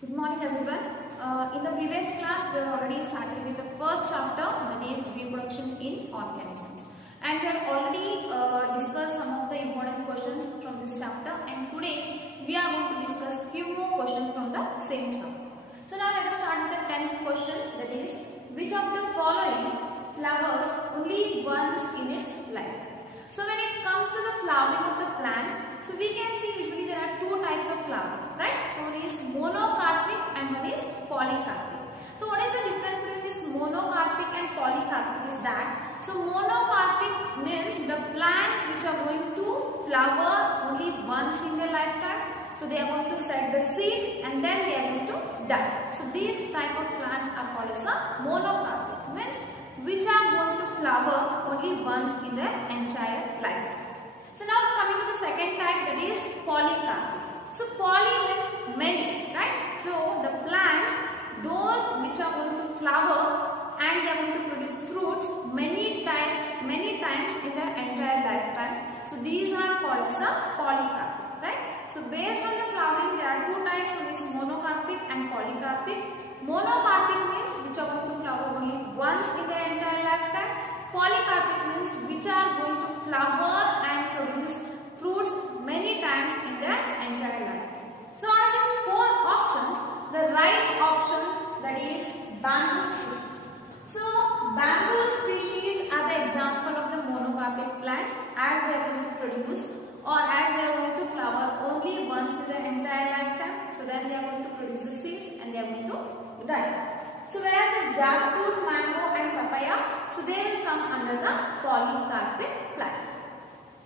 Good morning everyone. In the previous class we have already started with the first chapter, that is reproduction in organisms, and we have already discussed some of the important questions from this chapter, and today we are going to discuss few more questions from the same chapter. So now let us start with the 10th question, that is which of the following flowers only once in its life. So when it comes to the flowering of the plants, so we can see usually there are two types of flower, right? So one is monocarpic and one is polycarpic. So what is the difference between this monocarpic and polycarpic is that, so monocarpic means the plants which are going to flower only once in their lifetime. So they are going to set the seeds and then they are going to die. So these type of plants are called as a monocarpic, means which are going to flower only once in their entire life. So now coming to the second type, that is polycarpic. So poly means many, right? So the plants, those which are going to flower and they are going to produce fruits many times in their entire lifetime. So these are called as a polycarpic, right? So based on the flowering, there are two types, one is monocarpic and polycarpic. Monocarpic means which are going to flower only once in their entire lifetime. Polycarpic means which are going to flower and produce fruits many times in their entire lifetime. So out of these four options, the right option, that is bamboo species. So bamboo species are the example of the monocarpic plants, as they are going to produce or as they are going to flower only once in their entire lifetime. So then they are going to produce the seeds and they are going to die. So whereas the jackfruit, mango and papaya, so they will come under the polycarpic plants.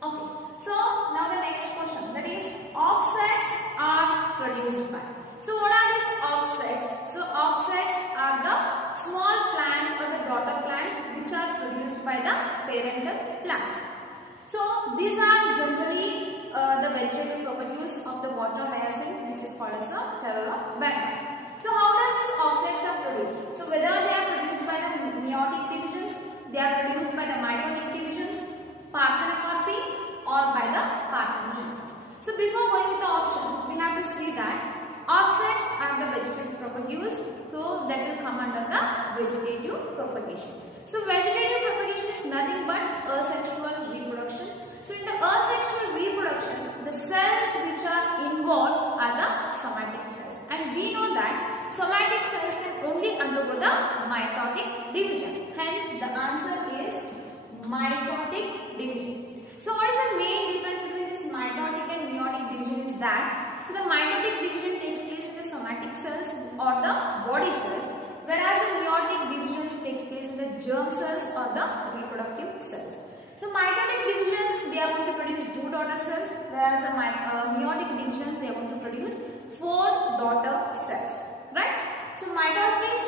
Okay. So now the next question, that is offsets are produced by. So what are these offsets? So offsets are the small plants or the daughter plants which are produced by the parental plant. So these are generally the vegetative propagules of the water hyacinth, which is called as a terror banana. So how does these offsets are produced? So whether they are produced by the meiotic divisions, they are produced by the mitotic divisions, parthenocarpy, or by the parthenogenesis. So before going with the options, we have to see that offsets are the vegetative propagules, so that will come under the vegetative propagation. So vegetative propagation is nothing but asexual reproduction. So in the asexual reproduction, the cells which are involved are the somatic cells, and we know that somatic cells can only undergo the mitotic division. Hence the answer is mitotic division. So what is the main difference between this mitotic and meiotic division is that, so the mitotic division takes place in the somatic cells or the body cells, whereas the meiotic division takes place in the germ cells or the reproductive cells. So mitotic divisions, they are going to produce 2 daughter cells, whereas the meiotic divisions, they are going to produce 4 daughter cells, right? So mitosis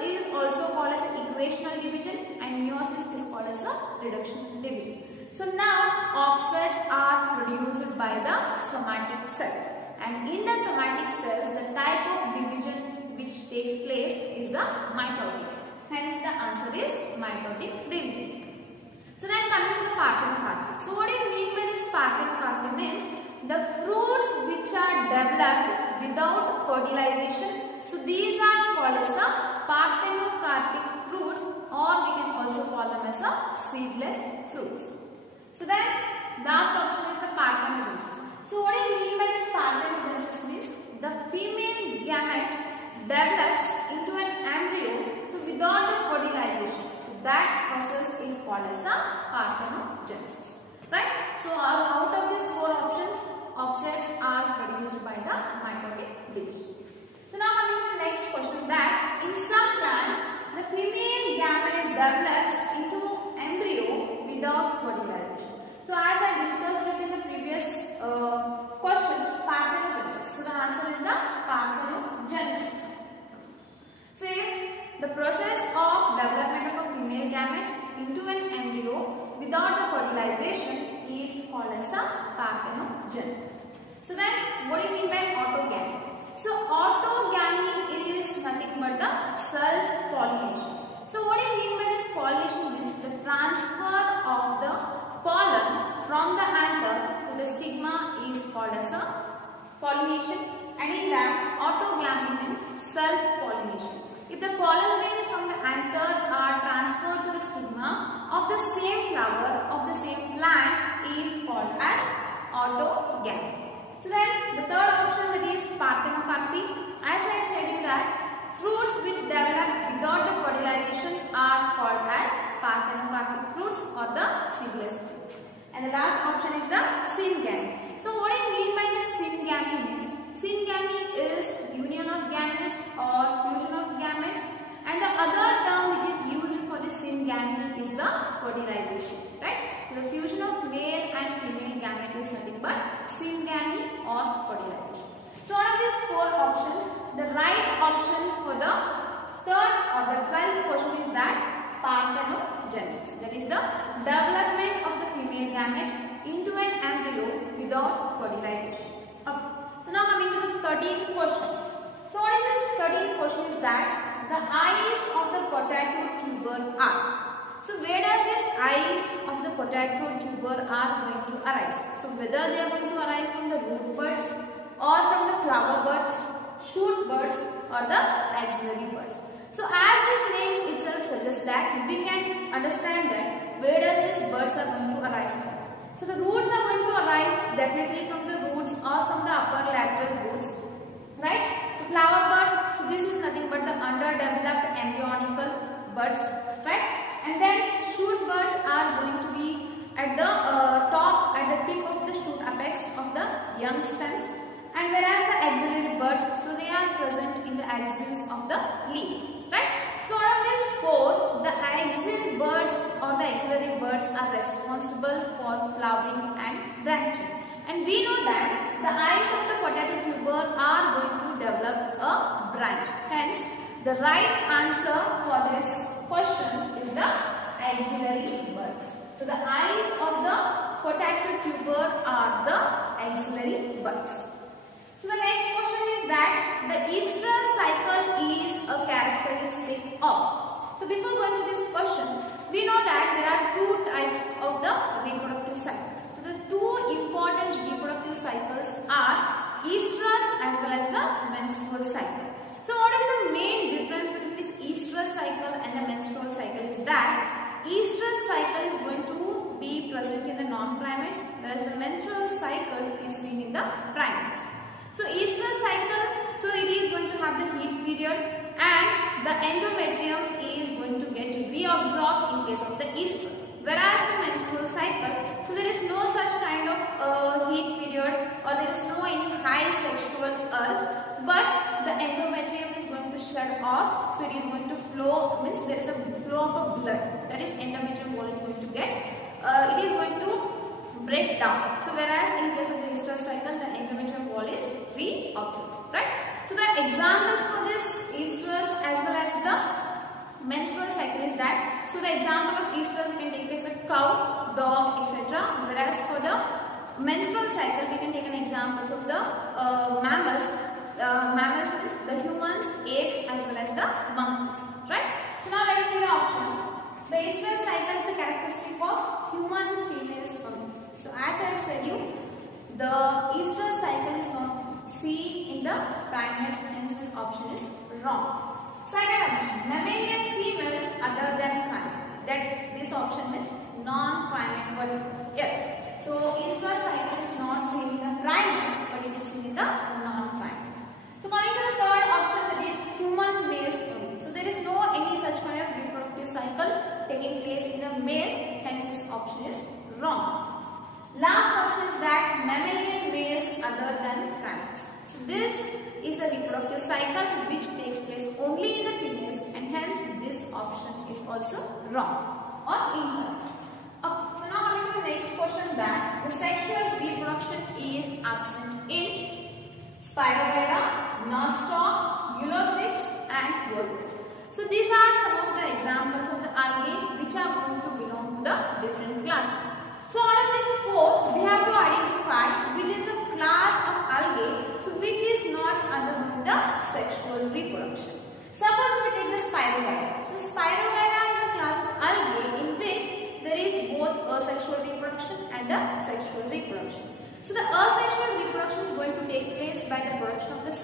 is also called as an equational division and meiosis is called as a reduction division. So now offsets are produced by the somatic cells, and in the somatic cells the type of division which takes place is the mitotic. Hence the answer is mitotic division. So then coming to the parthenocarpy. So what do you mean by this parthenocarpy? Means the fruits which are developed without fertilization. So these are called as the parthenocarpic fruits, or we can also call them as a seedless fruits. So then last option is the parthenogenesis. So what do you mean by this parthenogenesis? Means the female gamete develops into an embryo, so without the fertilization. So that process is called as a parthenogenesis, right? So out of these four options, offsets are produced by the mitotic division. So now coming to the next question, that in some plants the female gamete develops into embryo without fertilization. So as I discussed it in the previous question, parthenogenesis. So the answer is the parthenogenesis. So if the process of development of a female gamete into an embryo without the fertilization is called as the parthenogenesis. So then what do you mean by autogamy? So autogamy is nothing but the self-pollination. So what do you mean by this pollination? Means the transfer of the pollen from the anther to the stigma is called as a pollination, and in that autogamy means self-pollination. If the pollen grains from the anther are transferred to the stigma of the same flower of the same plant is called as autogamy. So then the third option, that is parthenocarpy. As I said you that fruits which develop without the fertilization are called as parthenocarpic fruits or the seedless fruits. And the last option is the syngamy. So what I mean by the syngamy means, syngamy is union of gametes or fusion of gametes, and the other term which is used for the syngamy is the fertilization, right? So the fusion of male and female gamete is nothing but syngamy or fertilization. So out of these four options, the right option for the third or the 12th question is that parthenogenesis, that is the development of the female gamete into an embryo without fertilization. Okay. So now coming to the 13th question. So what is this 13th question is that the eyes of the potato tuber are. So where does this eyes of the potato tuber are going to arise? So whether they are going to arise from the root buds or from the flower buds, shoot buds or the axillary buds. So as this name itself suggests that we can understand that where does these buds are going to arise from. So the roots are going to arise definitely from the roots or from the upper lateral roots, right? So flower buds, so this is nothing but the underdeveloped embryonical buds, right? And then shoot buds are going to be at the top, at the tip of the shoot apex of the young stems, and whereas the axillary buds, so they are present in the axils of the leaf, right? So out of these four, the axil buds or the axillary buds are responsible for flowering and branching. And we know that the eyes of the potato tuber are going to develop a branch. Hence, the right answer for this question is the axillary buds. So the eyes of the potato tuber are the axillary buds. So the next question is that the estrous cycle is a characteristic of. So before going to this question, we know that there are two types of the reproductive cycles. So the two important reproductive cycles are estrous as well as the menstrual cycle. So what is the main difference between this estrous cycle and the menstrual cycle is that estrous cycle is going to be present in the non-primates, whereas the menstrual cycle is seen in the primates. So estrous cycle, so it is going to have the heat period and the endometrium is going to get reabsorbed in case of the estrus. Whereas the menstrual cycle, so there is no such kind of heat period or there is no any high sexual urge, but the endometrium is going to shut off, so it is going to flow, means there is a flow of blood, that is endometrium wall is going to get, it is going to break down. So whereas in case of the estrous cycle, the endometrium wall is reabsorbed, right? So the examples for this estrus as well as the menstrual cycle is that, so the example of estrus we can take as a cow, dog, etc. Whereas for the menstrual cycle we can take an example of the mammals. Mammals means the humans, apes as well as the monkeys, right? So now let us see the options. The estrus cycle is a characteristic of human females only. So as I said you, the estrus cycle is not seen in the primates, hence this option is wrong. Second option, mammalian females other than primate. That this option is non-primate vertebrates. Yes. So estrus cycle is not seen in the primates, but it is seen in the non-primates. So coming to the third option, that is human males only. So there is no any such kind of reproductive cycle taking place in the males, hence this option is wrong. Last option is that mammalian males other than primates. So this is a reproductive cycle which takes place only in the females, and hence this option is also wrong or incorrect. Okay, so now coming to the next question, that the sexual reproduction is absent in Spirogyra, Nostoc, Eulogryx and Volvox. So these are some of the examples of the algae which are going to belong to the different classes. So out of these four, we have to identify which is the class of algae, so which is not undergoing the sexual reproduction. Suppose we take the Spirogyra. So Spirogyra is a class of algae in which there is both asexual reproduction and the sexual reproduction. So the asexual reproduction is going to take place by the production of the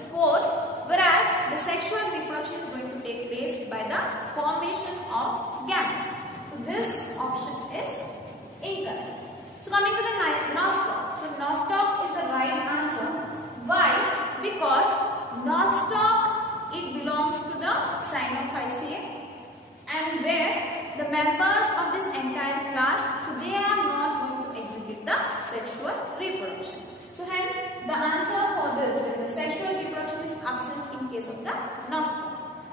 gametes. So this option is incorrect. So coming to the nostoc. So nostoc is the right answer. Why? Because nostoc, it belongs to the Cyanophyceae, and where the members of this entire class, so they are not going to exhibit the sexual reproduction. So hence the answer for this, the sexual reproduction is absent in case of the nostoc.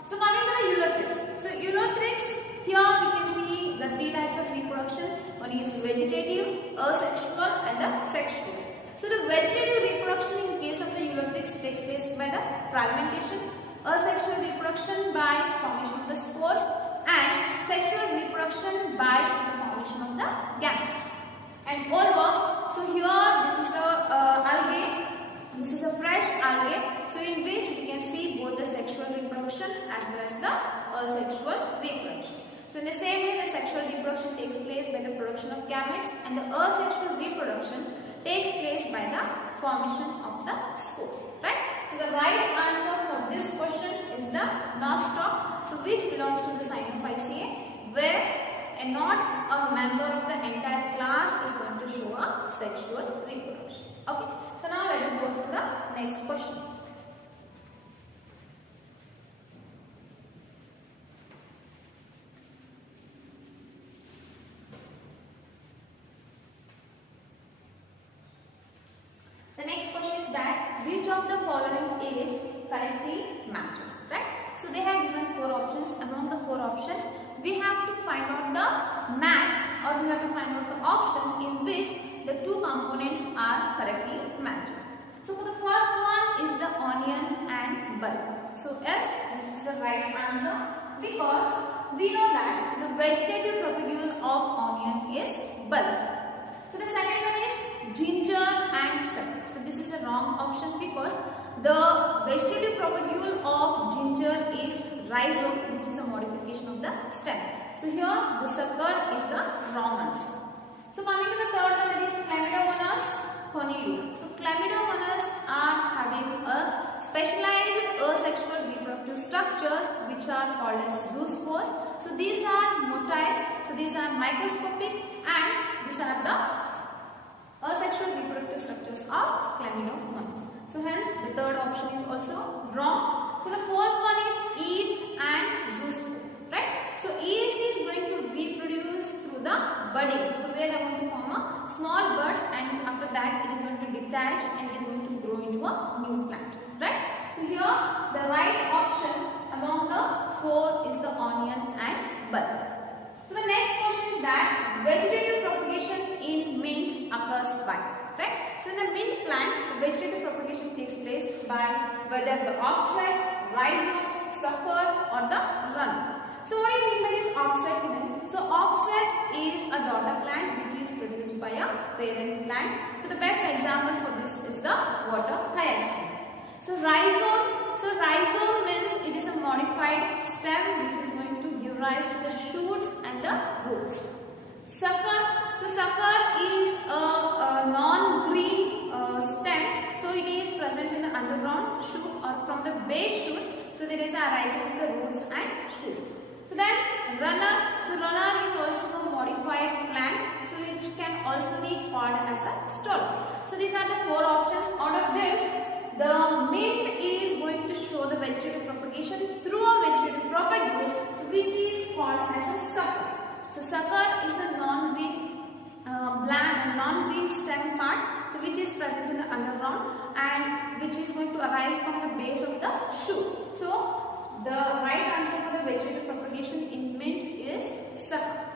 So coming to the Eulothrix. So Eulothrix, here we can see the three types of reproduction. One is vegetative, asexual and the sexual. So the vegetative reproduction in case of the Eulothrix takes place by the fragmentation, asexual reproduction by formation of the spores, and sexual reproduction by the formation of the gametes. And all works. So here this is a algae, this is a fresh algae, so in which we can see both the sexual reproduction as well as the asexual reproduction. So in the same way, the sexual reproduction takes place by the production of gametes, and the asexual reproduction takes place by the formation of the spores. Right? So the right answer for this question is the nostoc, so which belongs to the Cyanophyceae, where not a member of the entire class is going to show a sexual reproduction. Okay. So now let us go to the next question. The next question is that which of the following is correctly matched, right? So they have given 4 options. Among the 4 options, we have to find out the match, or we have to find out the option in which the 2 components are correctly matched. So for the first one is the onion and bulb. So yes, this is the right answer, because we know that the vegetative propagule of onion is bulb. So the second one is ginger and sucker. So this is a wrong option, because the vegetative propagule of ginger is rhizome, which is a modification of the stem. So here the sucker is the wrong answer. So coming to the third one, is Chlamydomonas honeydew. So Chlamydomonas are having a specialized asexual reproductive structures which are called as zoospores. So these are motile, so these are microscopic, and these are the asexual reproductive structures of Chlamydomonas. So hence the third option is also wrong. So the fourth one is yeast and zoospore, right? So yeast is going to reproduce through the budding. So where they are going to form a small buds, and after that it is going to detach and it is going to grow into a new plant, right? So here the right option among the 4 is the onion and bulb. So the next question is that vegetative propagation in mint occurs by, right? So in the mint plant, vegetative propagation takes place by whether the offset, rhizome, sucker or the runner. So what do you mean by this offset means? So offset is a daughter plant which is produced by a parent plant. So the best example for this is the water hyacinth. So rhizome means it is a modified stem which is going to give rise to the shoots and the roots. Sucker, so sucker is a non-green stem, so it is present in the underground shoot or from the base shoots, so there is a rising of the roots and shoots. So then runner, so runner is also a modified plant, so it can also be called as a stolon. So these are the 4 options. Out of this, the mint is going to show the vegetative propagation through a vegetative propagule, so which is called as a sucker. So sucker is a non-green non-green stem part, so which is present in the underground and which is going to arise from the base of the shoot. So the right answer for the vegetative propagation in mint is sucker.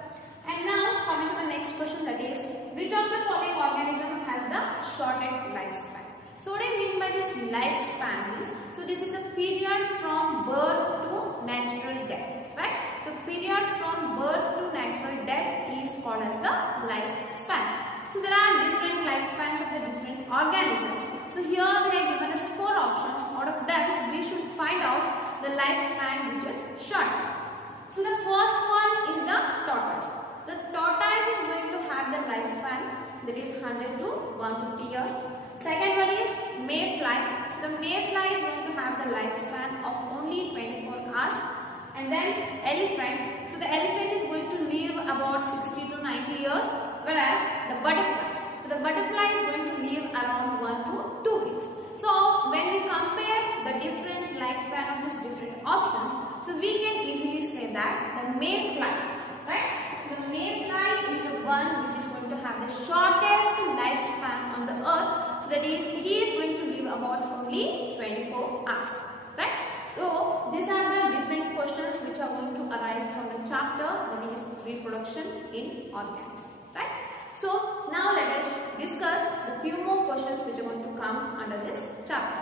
And now coming to the next question, that is which of the following organism has the shortest lifespan? So what do you mean by this lifespan? So this is a period from birth to natural death, right? So period from birth to natural death is called as the lifespan. So there are different lifespans of the different organisms. So here they are given us 4 options. Out of them we should find out the lifespan which is shortest. So the first one is the tortoise. The tortoise is going to have the lifespan that is 100 to 150 years. Second one is mayfly. So the mayfly is going to have the lifespan of only 24 hours. And then elephant. So the elephant is going to live about 60 to 90 years, whereas the butterfly. So the butterfly is going to live around 1 to 2 weeks. So when we compare the different lifespan of these different options, so we can easily say that the mayfly, right? The mayfly is the one which is going to have the shortest lifespan on the earth. So that is, it is going to live about only 24 hours, right? So these are the different questions which are going to arise from the chapter, that is reproduction in organisms, right? So now let us discuss the few more questions which are going to come under this chapter.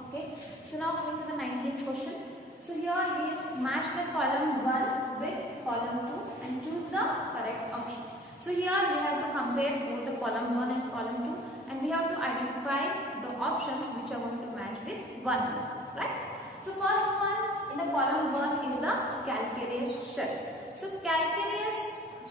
Okay, so now coming to the 19th question. So here it is, match the column 1 with column 2 and choose the correct option. So here we have to compare both the column 1 and column 2, and we have to identify the options which are going to match with 1, right? So first one in the column 1 is the calcareous shell. So calcareous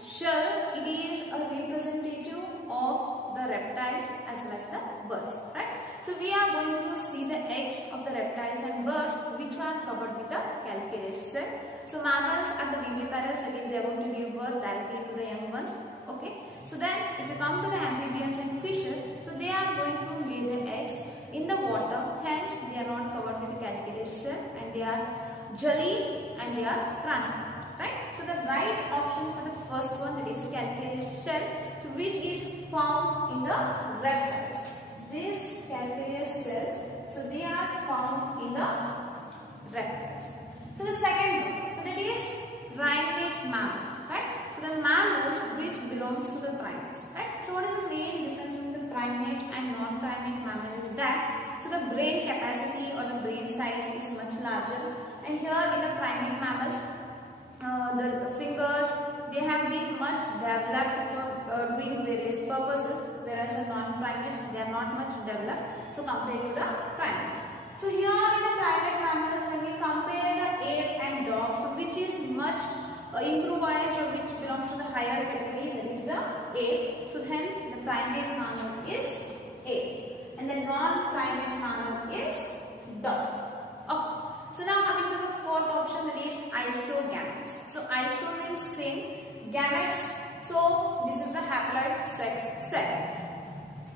shell, it is a representative of the reptiles as well as the birds, right? So we are going to see the eggs of the reptiles and birds which are covered with the calcareous shell. So mammals and the viviparous, that is, they are going to give birth directly to the young ones. Okay. So then if you come to the amphibians and fishes, so they are going to lay their eggs in the water, hence they are not covered with the calcareous shell and they are jelly and they are transparent, right? So the right option for the first one, that is calcareous shell, so which is found in the reptiles. These calcareous shells, so they are found in the reptiles. So the second one, so that is primate mammals, right? So the mammals which belongs to the primates, right? So what is the main difference between the primate and non-primate mammal is that, so the brain capacity or the brain size is much larger, and here in the primate mammals, the fingers, they have been much developed for doing various purposes, whereas the non-primates, they are not much developed, so compared to the primates. So here in the primate mammals, when we compare the ape and dog, so which is much improvised or which belongs to the higher category, that is the ape. So hence the primate mammal is ape and the non-primate mammal is dog. Okay. So now coming to the fourth option, that is isogametes. So iso means same, gametes, so this is the haploid sex cell.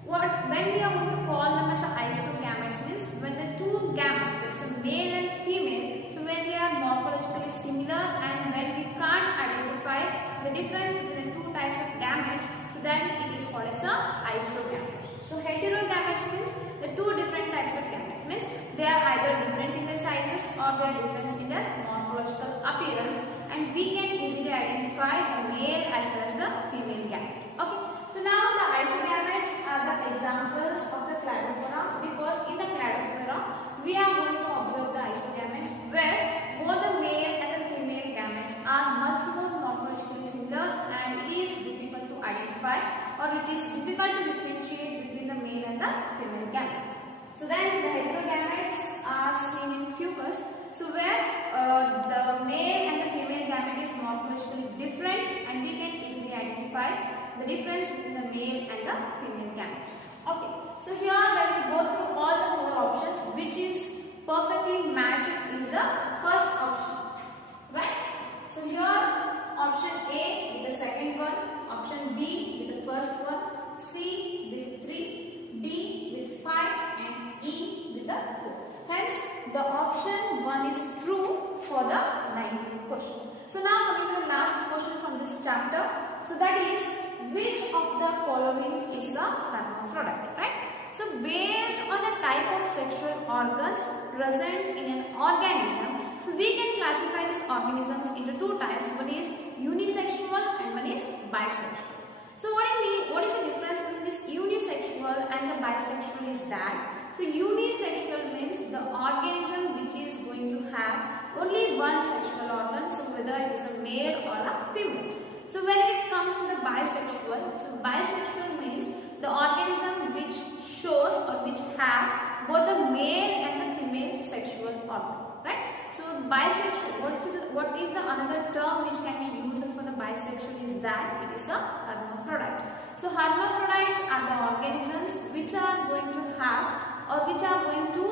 When we are going to call them as isogametes means when the two gametes, it's a male and female, so when they are morphologically similar and when we can't identify the difference between the two types of gametes, so then it is called as a isogamete. So heterogametes means the two different types of gametes, means they are either different in their sizes or they are different in their morphological appearance, and we can easily identify the male as well as the female gamete. Okay. So now the isogametes are the examples of the Cladophora, because in the Cladophora we are going to observe the isogametes where both the male and the female gametes are much more morphologically similar and it is difficult to identify or it is difficult to differentiate between the male and the female gamete. So then the heterogametes are seen in fucus, so where the male and the female gamete is morphologically different and we can easily identify the difference between the male and the female gamete. Okay, so here when we go through all the four options, which is perfectly matched is the first option, right? So here option A with the second one, option B with the first one, C with 3, D with 5 and E with the 4. Hence the option 1 is true for the 19th question. So now coming to the last question from this chapter, so that is, which of the following is the hermaphrodite, right? So based on the type of sexual organs present in an organism, so we can classify these organisms into two types. One is unisexual and one is bisexual. So what is the difference between this unisexual and the bisexual is that, so unisexual means the organism which is going to have only one sexual organ, so whether it is a male or a female. So when it comes to the bisexual, so bisexual means the organism which shows or which have both the male and the female sexual organ, right? So bisexual, what is the another term which can be used for the bisexual is that it is a hermaphrodite. So hermaphrodites are the organisms which are going to have or which are going to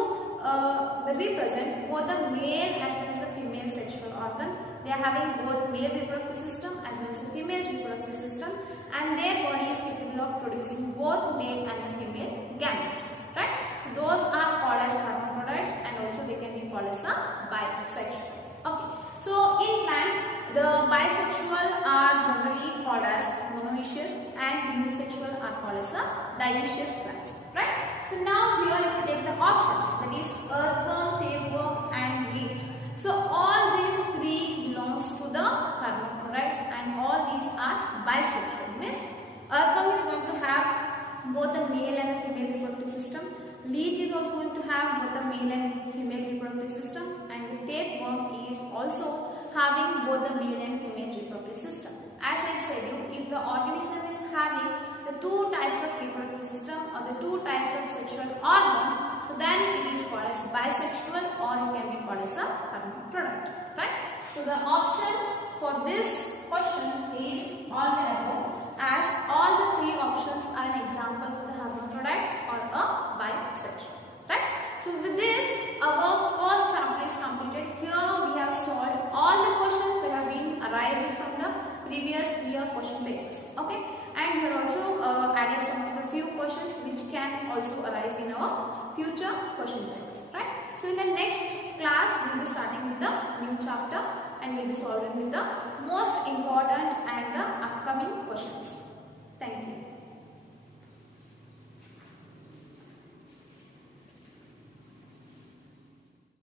represent both the male as well as the female sexual organ. They are having both male reproductive system as well as the female reproductive system, and their body is capable of producing both male and the female gametes, right? So those are called as hermaphrodites, and also they can be called as a bisexual. Okay. So in plants, the bisexual are generally called as monoecious and unisexual are called as a dioecious plants, right? So now here if you take the options, that is earthworm, tapeworm and leech. So all these three belongs to the hermaphrodites and all these are bisexual. Means earthworm is going to have both the male and the female reproductive system. Leech is also going to have both the male and female reproductive system, and the tapeworm is also having both the male and female reproductive system. As I said you, if the organism is having the two types of reproductive system or the two types of sexual organs, so then it is called as bisexual or it can be called as a hermaphrodite, right? So the option for this question is all the above, as all the three options are an example for the hermaphrodite or a bisexual, right? So with this, our first chapter is completed. Here we have solved all the questions that have been arising from the previous year question papers, okay? And we have also added some of the few questions which can also arise in our future question papers, right? So in the next class, we will be starting with the new chapter and we will be solving with the most important and the upcoming questions. Thank you.